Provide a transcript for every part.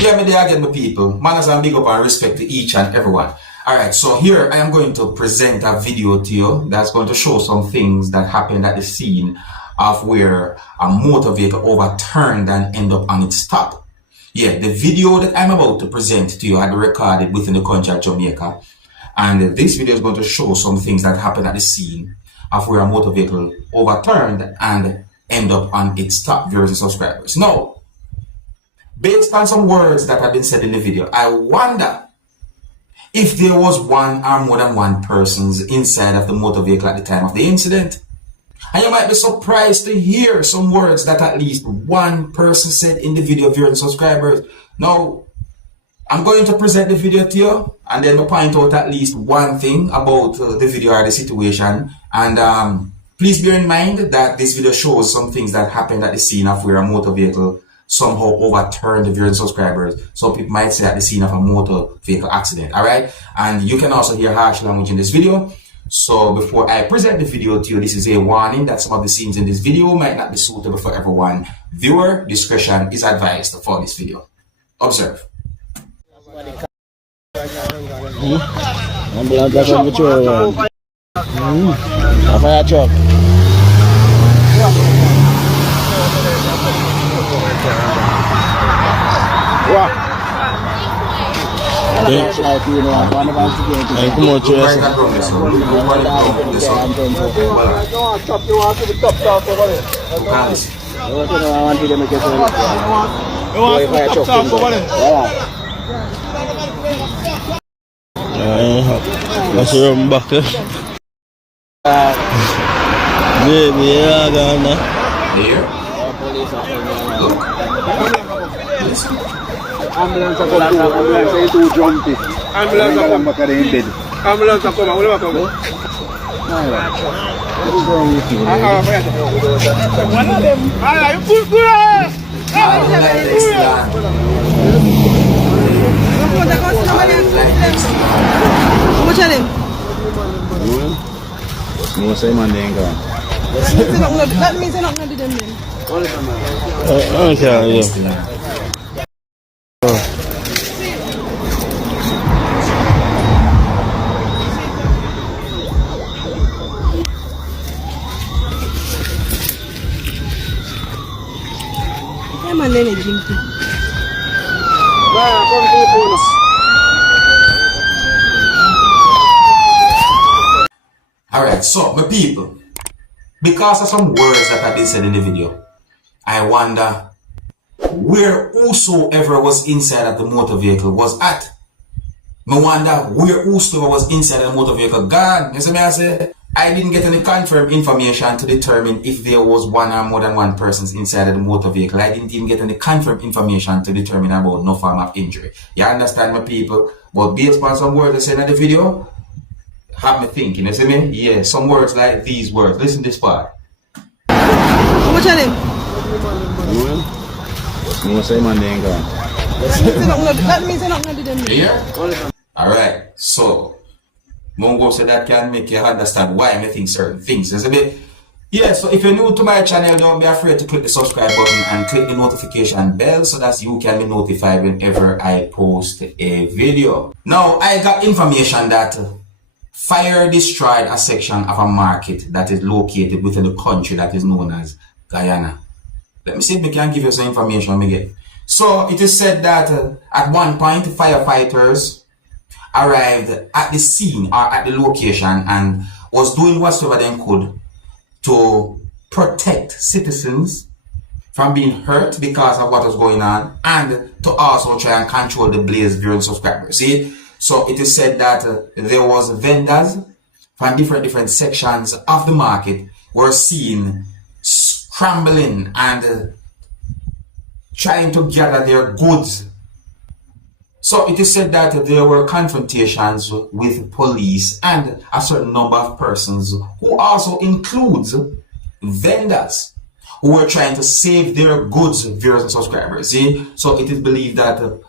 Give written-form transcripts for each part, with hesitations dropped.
Yeah, me there again, my people. Manners and big up and respect to each and everyone. Alright, so here I am going to present a video to you that's going to show some things that happened at the scene of where a motor vehicle overturned and ended up on its top. Yeah, the video that I'm about to present to you had been recorded within the country of Jamaica. And this video is going to show some things that happened at the scene of where a motor vehicle overturned and ended up on its top, viewers and subscribers. Now, based on some words that have been said in the video, I wonder if there was one or more than one persons inside of the motor vehicle at the time of the incident. And you might be surprised to hear some words that at least one person said in the video, viewers and subscribers. Now, I'm going to present the video to you and then point out at least one thing about the video or the situation. And please bear in mind that this video shows some things that happened at the scene of where a motor vehicle somehow overturned the viewers and subscribers. Some people might say at the scene of a motor vehicle accident. Alright, and you can also hear harsh language in this video. So before I present the video to you, this is a warning that some of the scenes in this video might not be suitable for everyone. Viewer discretion is advised for this video. Observe. Ambulance come, ambulance is too jumpy. Ambulance come, ambulance come, what about come? What's wrong with you? One of them. You put good. Which of them? No, say man they ain't gone. That means they're not going to do them then. Okay, yeah. I'm a lady drinking. Alright, so my people, because of some words that have been said in the video, I wonder where whosoever was inside of the motor vehicle was at. I wonder where whosoever was inside of the motor vehicle gone. You see me I say? I didn't get any confirmed information to determine if there was one or more than one persons inside of the motor vehicle. I didn't even get any confirmed information to determine about no form of injury. You understand, my people? But based on some words I said in the video, have me thinking, you see me? Yeah, some words like these words. Listen to this part. Which of them? No, say man they ain't gone. That means they're not going to do them then. Yeah? Alright, so Mongo said that can make you understand why I think certain things. Is a bit. Yeah, so if you're new to my channel, don't be afraid to click the subscribe button and click the notification bell so that you can be notified whenever I post a video. Now, I got information that fire destroyed a section of a market that is located within the country that is known as Guyana. Let me see if we can give you some information again. So it is said that at one point, firefighters arrived at the scene or at the location and was doing whatsoever they could to protect citizens from being hurt because of what was going on and to also try and control the blaze during subscribers. See, so it is said that there was vendors from different sections of the market were seen scrambling and trying to gather their goods. So it is said that there were confrontations with police and a certain number of persons who also includes vendors who were trying to save their goods, viewers and subscribers. See? So it is believed that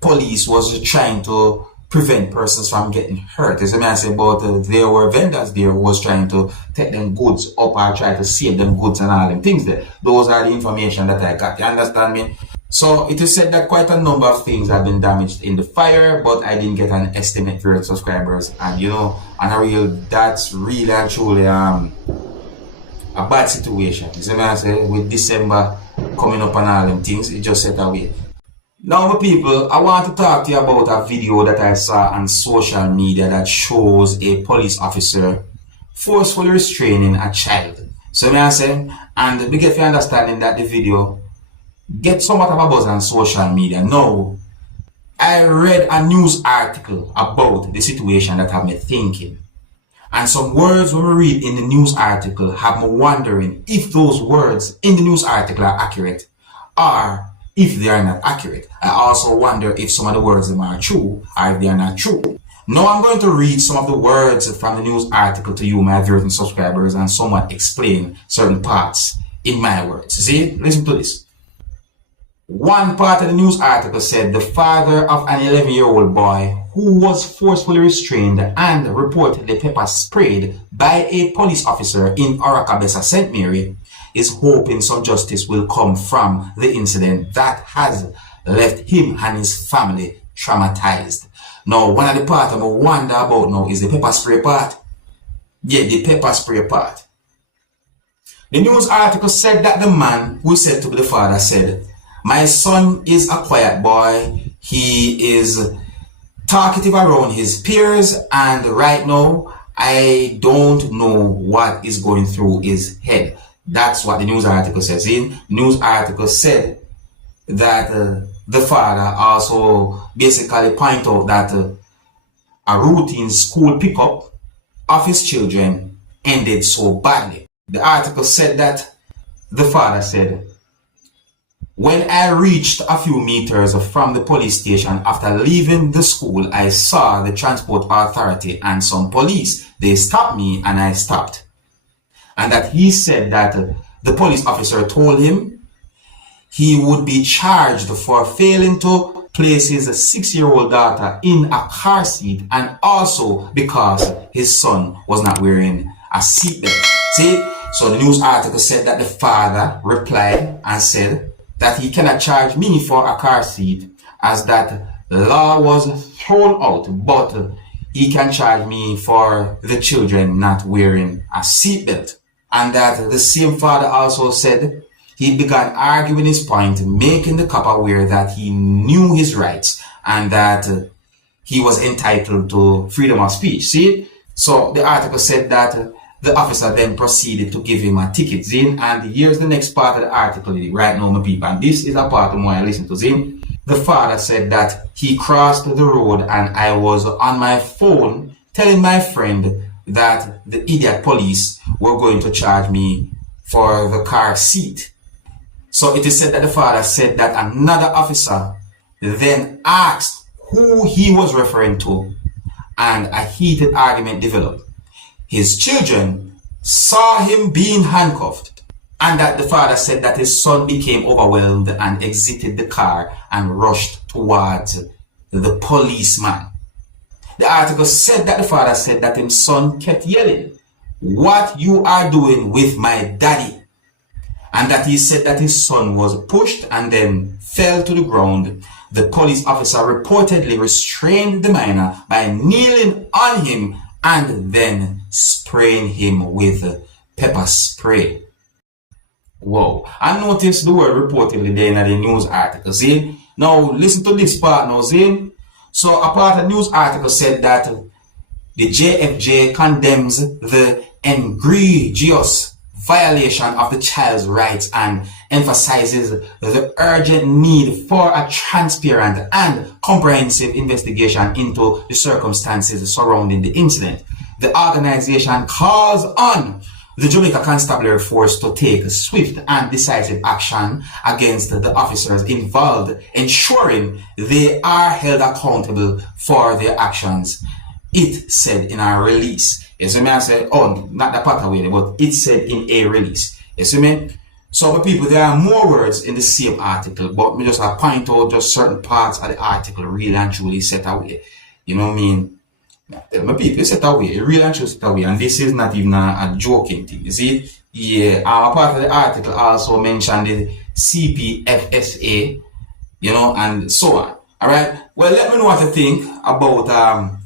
police was trying to prevent persons from getting hurt. As I say, but there were vendors there who was trying to take them goods up or try to save them goods and all them things there. Those are the information that I got. You understand me? So it is said that quite a number of things have been damaged in the fire, but I didn't get an estimate for subscribers. And you know, on a real, that's really and truly a bad situation. You see what I say? With December coming up and all them things, it just set away. Now, my people, I want to talk to you about a video that I saw on social media that shows a police officer forcefully restraining a child. So may I say, and we get to understanding that the video get somewhat of a buzz on social media. Now, I read a news article about the situation that have me thinking. And some words when we read in the news article have me wondering if those words in the news article are accurate or if they are not accurate. I also wonder if some of the words them are true or if they are not true. Now I'm going to read some of the words from the news article to you, my viewers and subscribers, and somewhat explain certain parts in my words. See, listen to this. One part of the news article said the father of an 11-year-old boy who was forcefully restrained and reportedly pepper sprayed by a police officer in Orakabessa, St. Mary, is hoping some justice will come from the incident that has left him and his family traumatized. Now, one of the parts I wonder about now is the pepper spray part. Yeah, the pepper spray part. The news article said that the man who said to be the father said, "My son is a quiet boy. He is talkative around his peers, and right now I don't know what is going through his head." That's what the news article says. The news article said that the father also basically point out that a routine school pickup of his children ended so badly. The article said that the father said, "When I reached a few meters from the police station after leaving the school, I saw the transport authority and some police. They stopped me and I stopped." And that he said that the police officer told him he would be charged for failing to place his 6-year-old daughter in a car seat and also because his son was not wearing a seatbelt. See, so the news article said that the father replied and said that he cannot charge me for a car seat as that law was thrown out, but he can charge me for the children not wearing a seatbelt. And that the same father also said he began arguing his point, making the cop aware that he knew his rights and that he was entitled to freedom of speech. See? So the article said that the officer then proceeded to give him a ticket. Zin, and here's the next part of the article right now, my people. And this is a part of what I listen to. Zin, the father said that he crossed the road and I was on my phone telling my friend that the idiot police were going to charge me for the car seat. So it is said that the father said that another officer then asked who he was referring to, and a heated argument developed. His children saw him being handcuffed, and that the father said that his son became overwhelmed and exited the car and rushed towards the policeman. The article said that the father said that his son kept yelling, "What you are doing with my daddy?" And that he said that his son was pushed and then fell to the ground. The police officer reportedly restrained the minor by kneeling on him and then spraying him with pepper spray. Whoa. I noticed the word reportedly there in the news article. See? Now listen to this part now, see? So a part of the news article said that the JFJ condemns the egregious violation of the child's rights and emphasizes the urgent need for a transparent and comprehensive investigation into the circumstances surrounding the incident. The organization calls on the Jamaica Constabulary Force to take swift and decisive action against the officers involved, ensuring they are held accountable for their actions. It said in a release. You see me? I said, oh, not the part away, but it said in a release. You see me? So, but people, there are more words in the same article, but me just point out just certain parts of the article really and truly set away. You know what I mean? My people set away, really and truly set away, and this is not even a joking thing. You see? Yeah, a part of the article also mentioned the CPFSA you know, and so on. Alright? Well, let me know what you think about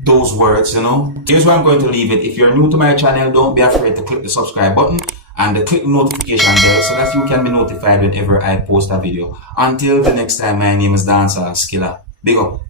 those words, you know. Here's where I'm going to leave it. If you're new to my channel, don't be afraid to click the subscribe button and click the notification bell so that you can be notified whenever I post a video. Until the next time, my name is Dancehall Skilla. Big up.